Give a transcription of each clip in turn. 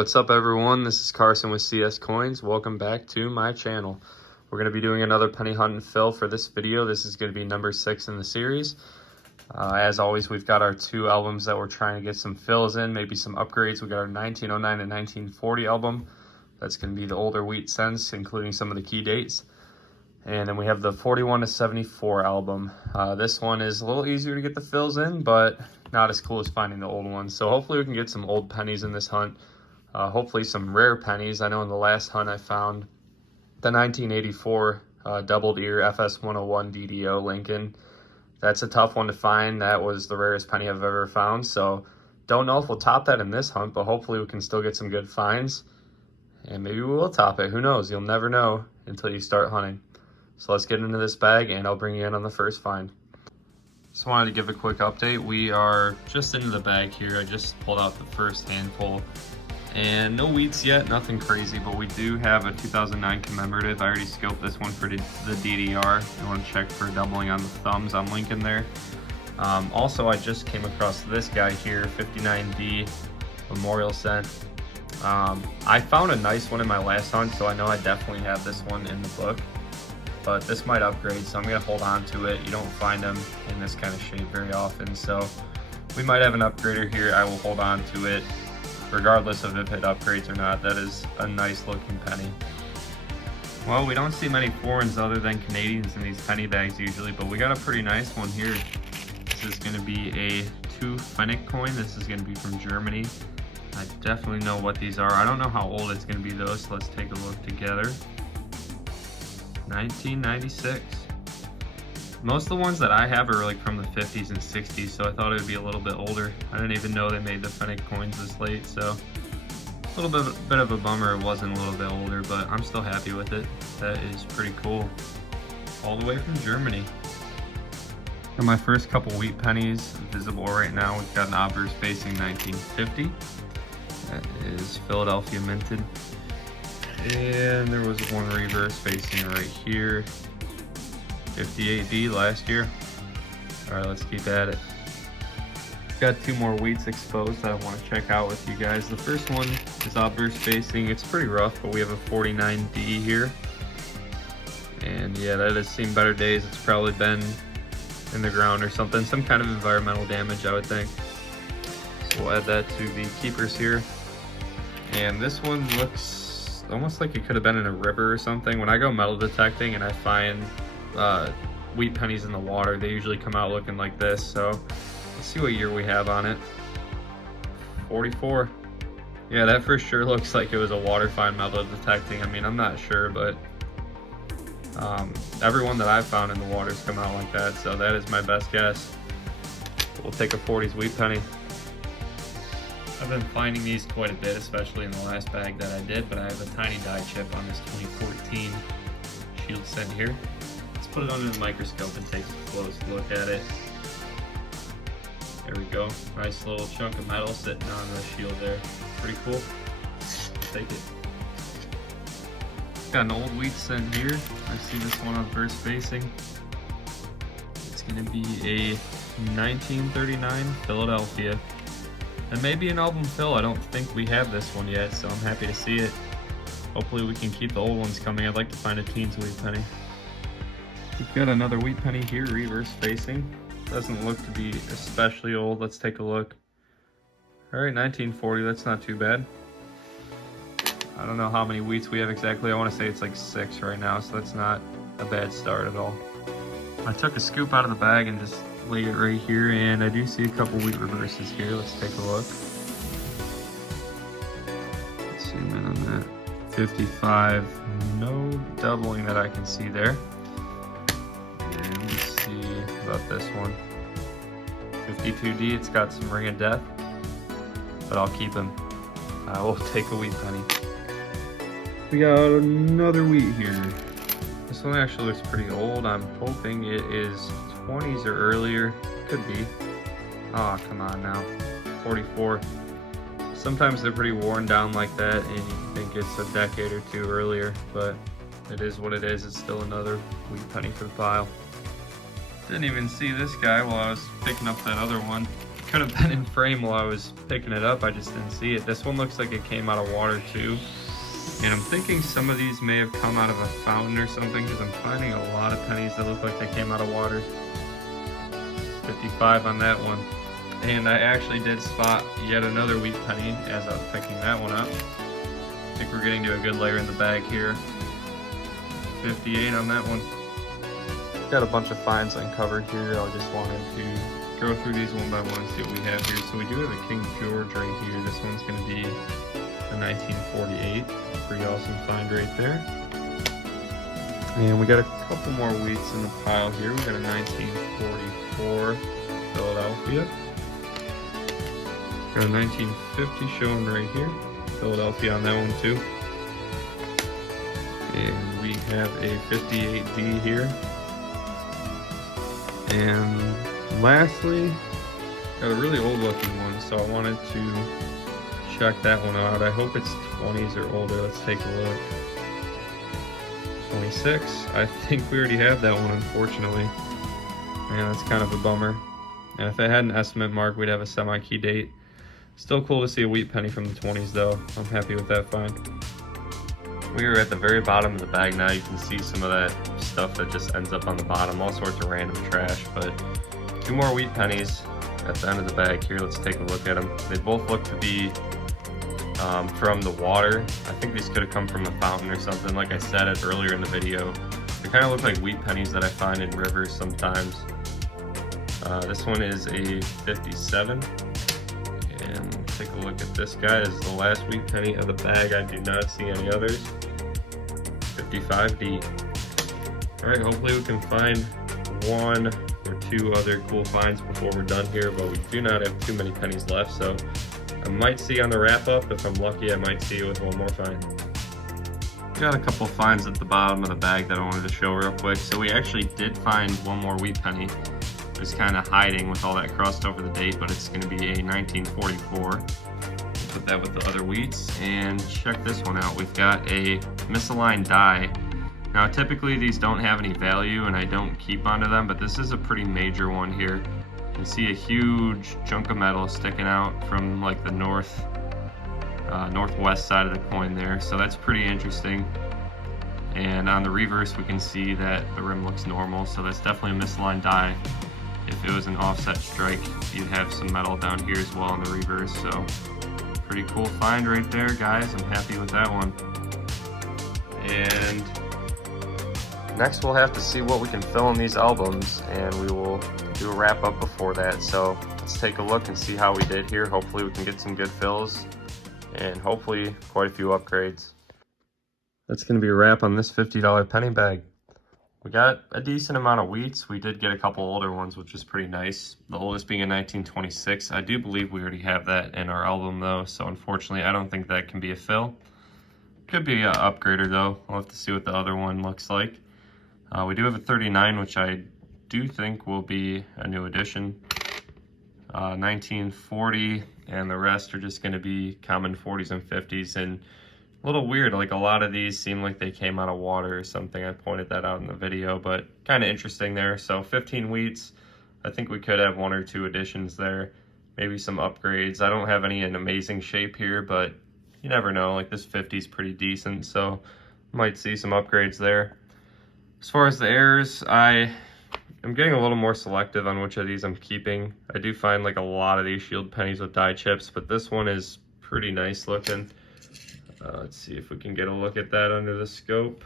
what's up everyone? This is Carson with CS Coins. Welcome back to my channel. We're going to be doing another penny hunt and fill for this video. This is going to be number 6 in the series. As always, we've got our 2 albums that we're trying to get some fills in, maybe some upgrades. We got our 1909 and 1940 album. That's going to be the older wheat cents, including some of the key dates. And then we have the 41 to 74 album. This one is a little easier to get the fills in, but not as cool as finding the old ones. So hopefully we can get some old pennies in this hunt. Hopefully some rare pennies. I know in the last hunt I found the 1984 doubled ear FS 101 DDO Lincoln. That's a tough one to find. That was the rarest penny I've ever found. So don't know if we'll top that in this hunt, but hopefully we can still get some good finds. And maybe we will top it. Who knows? You'll never know until you start hunting. So let's get into this bag and I'll bring you in on the first find. Just wanted to give a quick update. We are just into the bag here. I just pulled out the first handful and no wheats yet, nothing crazy, but we do have a 2009 commemorative. I already scoped this one for the DDR. I want to check for doubling on the thumbs. I'm linking there. Also, I just came across this guy here, 59D Memorial Cent. I found a nice one in my last hunt, so I know I definitely have this one in the book. But this might upgrade, so I'm going to hold on to it. You don't find them in this kind of shape very often, so we might have an upgrader here. I will hold on to it regardless of if it upgrades or not. That is a nice looking penny. Well, we don't see many foreigns other than Canadians in these penny bags usually, but we got a pretty nice one here. This is going to be a 2 Pfennig coin. This is going to be from Germany. I definitely know what these are. I don't know how old it's going to be though, so let's take a look together. 1996. Most of the ones that I have are like from the 50s and 60s, so I thought it would be a little bit older. I didn't even know they made the Pfennig coins this late, so a little bit of a bummer it wasn't a little bit older, but I'm still happy with it. That is pretty cool. All the way from Germany. And my first couple wheat pennies visible right now. We've got an obverse facing 1950. That is Philadelphia minted. And there was one reverse facing right here. 58D last year. Alright, let's keep at it. Got 2 more wheats exposed that I want to check out with you guys. The first one is obverse facing. It's pretty rough, but we have a 49D here. And yeah, that has seen better days. It's probably been in the ground or something. Some kind of environmental damage, I would think. So we'll add that to the keepers here. And this one looks almost like it could have been in a river or something. When I go metal detecting and I find wheat pennies in the water, they usually come out looking like this. So let's see what year we have on it. 44. Yeah, that for sure looks like it was a water fine metal detecting. I mean, I'm not sure, but everyone that I've found in the water's come out like that, so that is my best guess. We'll take a 40s wheat penny. I've been finding these quite a bit, especially in the last bag that I did, but I have a tiny die chip on this 2014 shield cent here. Let's put it under the microscope and take a close look at it. There we go. Nice little chunk of metal sitting on the shield there. Pretty cool. Take it. Got an old wheat cent here. I see this one on first facing. It's going to be a 1939 Philadelphia. And maybe an album fill. I don't think we have this one yet, so I'm happy to see it. Hopefully we can keep the old ones coming. I'd like to find a teens wheat penny. We've got another wheat penny here, reverse facing. Doesn't look to be especially old. Let's take a look. Alright, 1940, that's not too bad. I don't know how many wheats we have exactly. I want to say it's like 6 right now, so that's not a bad start at all. I took a scoop out of the bag and just laid it right here, and I do see a couple wheat reverses here. Let's take a look. Let's zoom in on that. 55, no doubling that I can see there. And let's see about this one. 52D, it's got some ring of death, but I'll keep him. I will take a wheat penny. We got another wheat here. This one actually looks pretty old. I'm hoping it is 20s or earlier. Could be. Oh, come on now. 44. Sometimes they're pretty worn down like that and you think it's a decade or 2 earlier, but it is what it is. It's still another wheat penny for the pile. Didn't even see this guy while I was picking up that other one. could have been in frame while I was picking it up. I just didn't see it. This one looks like it came out of water too. And I'm thinking some of these may have come out of a fountain or something, because I'm finding a lot of pennies that look like they came out of water. 55 on that one. And I actually did spot yet another wheat penny as I was picking that one up. I think we're getting to a good layer in the bag here. 58 on that one. Got a bunch of finds uncovered here. I just wanted to go through these one by one and see what we have here. So we do have a King George right here. This one's going to be a 1948. Pretty awesome find right there. And we got a couple more wheats in the pile here. We got a 1944 Philadelphia. Got a 1950 showing right here. Philadelphia on that one too. And we have a 58D here. And lastly, got a really old looking one, so I wanted to check that one out. I hope it's 20s or older. Let's take a look. 26. I think we already have that one, unfortunately. Man, that's kind of a bummer. And if it had an estimate mark, we'd have a semi-key date. Still cool to see a wheat penny from the 20s though. I'm happy with that find. We are at the very bottom of the bag now. You can see some of that stuff that just ends up on the bottom, all sorts of random trash, but two more wheat pennies at the end of the bag here. Let's take a look at them. They both look to be from the water. I think these could have come from a fountain or something. Like I said it earlier in the video, they kind of look like wheat pennies that I find in rivers sometimes. This one is a 57. And take a look at this guy. This is the last wheat penny of the bag. I do not see any others. 55D. Alright, hopefully we can find one or two other cool finds before we're done here, but we do not have too many pennies left, so I might see on the wrap up. If I'm lucky, I might see you with one more find. We got a couple finds at the bottom of the bag that I wanted to show real quick. So we actually did find one more wheat penny. It's kind of hiding with all that crossed over the date, but it's going to be a 1944. Put that with the other wheats, and check this one out. We've got a misaligned die. Now typically these don't have any value and I don't keep onto them, but this is a pretty major one here. You can see a huge chunk of metal sticking out from like the northwest side of the coin there, so that's pretty interesting. And on the reverse we can see that the rim looks normal, so that's definitely a misaligned die. If it was an offset strike, you'd have some metal down here as well in the reverse, so pretty cool find right there, guys. I'm happy with that one. And next we'll have to see what we can fill in these albums, and we will do a wrap up before that. So let's take a look and see how we did here. Hopefully we can get some good fills and hopefully quite a few upgrades. That's going to be a wrap on this $50 penny bag. We got a decent amount of wheats. We did get a couple older ones, which is pretty nice. The oldest being a 1926. I do believe we already have that in our album though, so unfortunately I don't think that can be a fill. Could be an upgrader though. We'll have to see what the other one looks like. We do have a 39, which I do think will be a new addition. 1940, and the rest are just going to be common 40s and 50s. And a little weird, like a lot of these seem like they came out of water or something. I pointed that out in the video, but kind of interesting there. So 15 wheats. I think we could have one or two additions there. Maybe some upgrades. I don't have any in amazing shape here, but you never know. Like this 50 is pretty decent, so might see some upgrades there. As far as the errors, I'm getting a little more selective on which of these I'm keeping. I do find like a lot of these shield pennies with die chips, but this one is pretty nice looking. Let's see if we can get a look at that under the scope.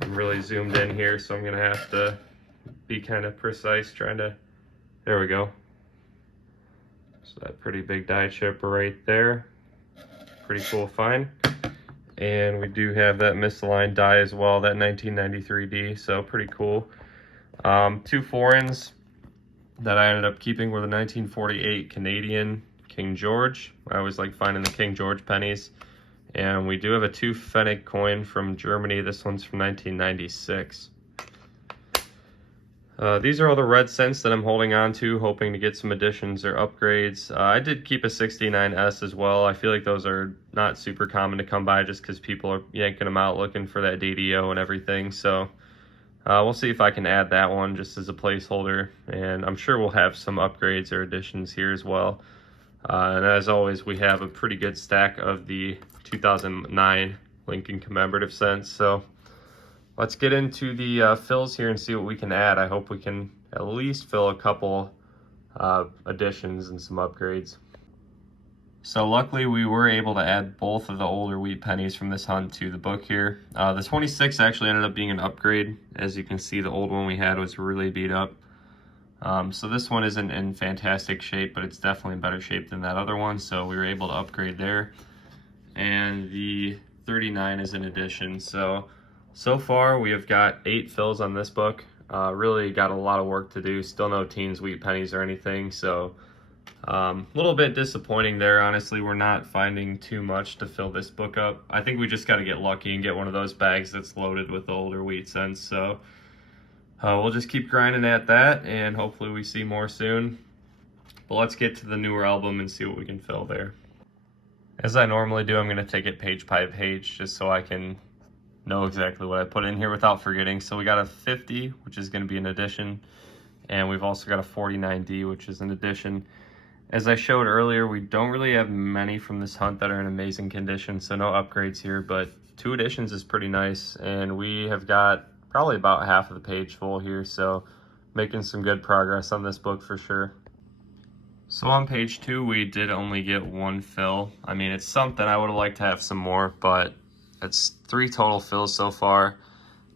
I'm really zoomed in here, so I'm gonna have to be kind of precise trying to, there we go. So that pretty big die chip right there. Pretty cool find. And we do have that misaligned die as well, that 1993D, so pretty cool. Two foreigns that I ended up keeping were the 1948 Canadian King George. I always like finding the King George pennies. And we do have a 2 Pfennig coin from Germany. This one's from 1996. These are all the red cents that I'm holding on to, hoping to get some additions or upgrades. I did keep a 69S as well. I feel like those are not super common to come by just because people are yanking them out looking for that DDO and everything. So We'll see if I can add that one just as a placeholder, and I'm sure we'll have some upgrades or additions here as well. And as always, we have a pretty good stack of the 2009 Lincoln Commemorative Cents. So let's get into the fills here and see what we can add. I hope we can at least fill a couple additions and some upgrades. So luckily we were able to add both of the older wheat pennies from this hunt to the book here. The 26 actually ended up being an upgrade. As you can see, the old one we had was really beat up. So this one isn't in fantastic shape, but it's definitely in better shape than that other one. So we were able to upgrade there. And the 39 is an addition. So far we have got 8 fills on this book. Really got a lot of work to do. Still no teens wheat pennies or anything. So a little bit disappointing there, honestly. We're not finding too much to fill this book up. I think we just got to get lucky and get one of those bags that's loaded with the older wheat cents. So we'll just keep grinding at that, and hopefully we see more soon. But let's get to the newer album and see what we can fill there. As I normally do, I'm going to take it page by page just so I can know exactly what I put in here without forgetting. So we got a 50, which is going to be an addition, and we've also got a 49D, which is an addition. As I showed earlier, we don't really have many from this hunt that are in amazing condition, so no upgrades here, but 2 additions is pretty nice, and we have got probably about half of the page full here, so making some good progress on this book for sure. So on page 2, we did only get 1 fill. I mean, it's something. I would have liked to have some more, but it's 3 total fills so far.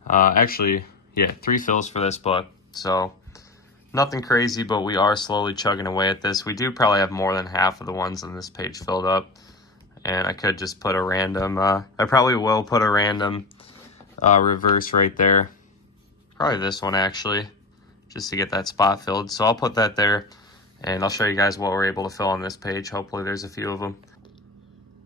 Actually, yeah, 3 fills for this book, so nothing crazy, but we are slowly chugging away at this. We do probably have more than half of the ones on this page filled up, and I could just put a random, I probably will put a random reverse right there. Probably this one actually, just to get that spot filled. So I'll put that there, and I'll show you guys what we're able to fill on this page. Hopefully there's a few of them.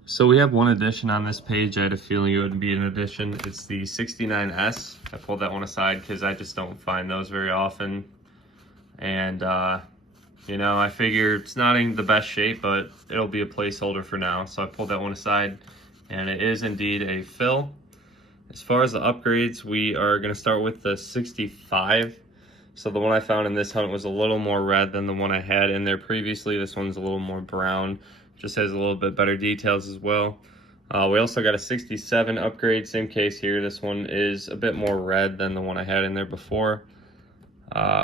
So we have 1 addition on this page. I had a feeling it would be an addition. It's the 69S. I pulled that one aside because I just don't find those very often. And, you know, I figure it's not in the best shape, but it'll be a placeholder for now. So I pulled that one aside, and it is indeed a fill. As far as the upgrades, we are going to start with the 65. So the one I found in this hunt was a little more red than the one I had in there previously. This one's a little more brown. Just has a little bit better details as well. We also got a 67 upgrade, same case here. This one is a bit more red than the one I had in there before.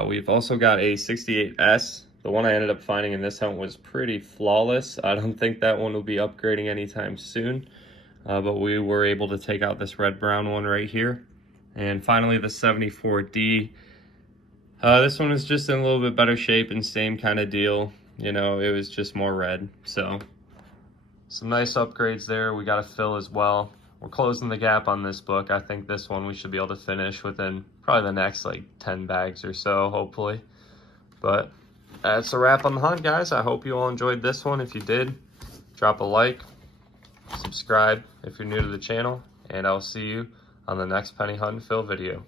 We've also got a 68S. The one I ended up finding in this hunt was pretty flawless. I don't think that one will be upgrading anytime soon, but we were able to take out this red-brown one right here. And finally, the 74D. This one was just in a little bit better shape and same kind of deal. You know, it was just more red. So some nice upgrades there. We got a fill as well. We're closing the gap on this book. I think this one we should be able to finish within probably the next like 10 bags or so, hopefully. But that's a wrap on the hunt, guys. I hope you all enjoyed this one. If you did, drop a like, subscribe if you're new to the channel, and I'll see you on the next penny hunt and fill video.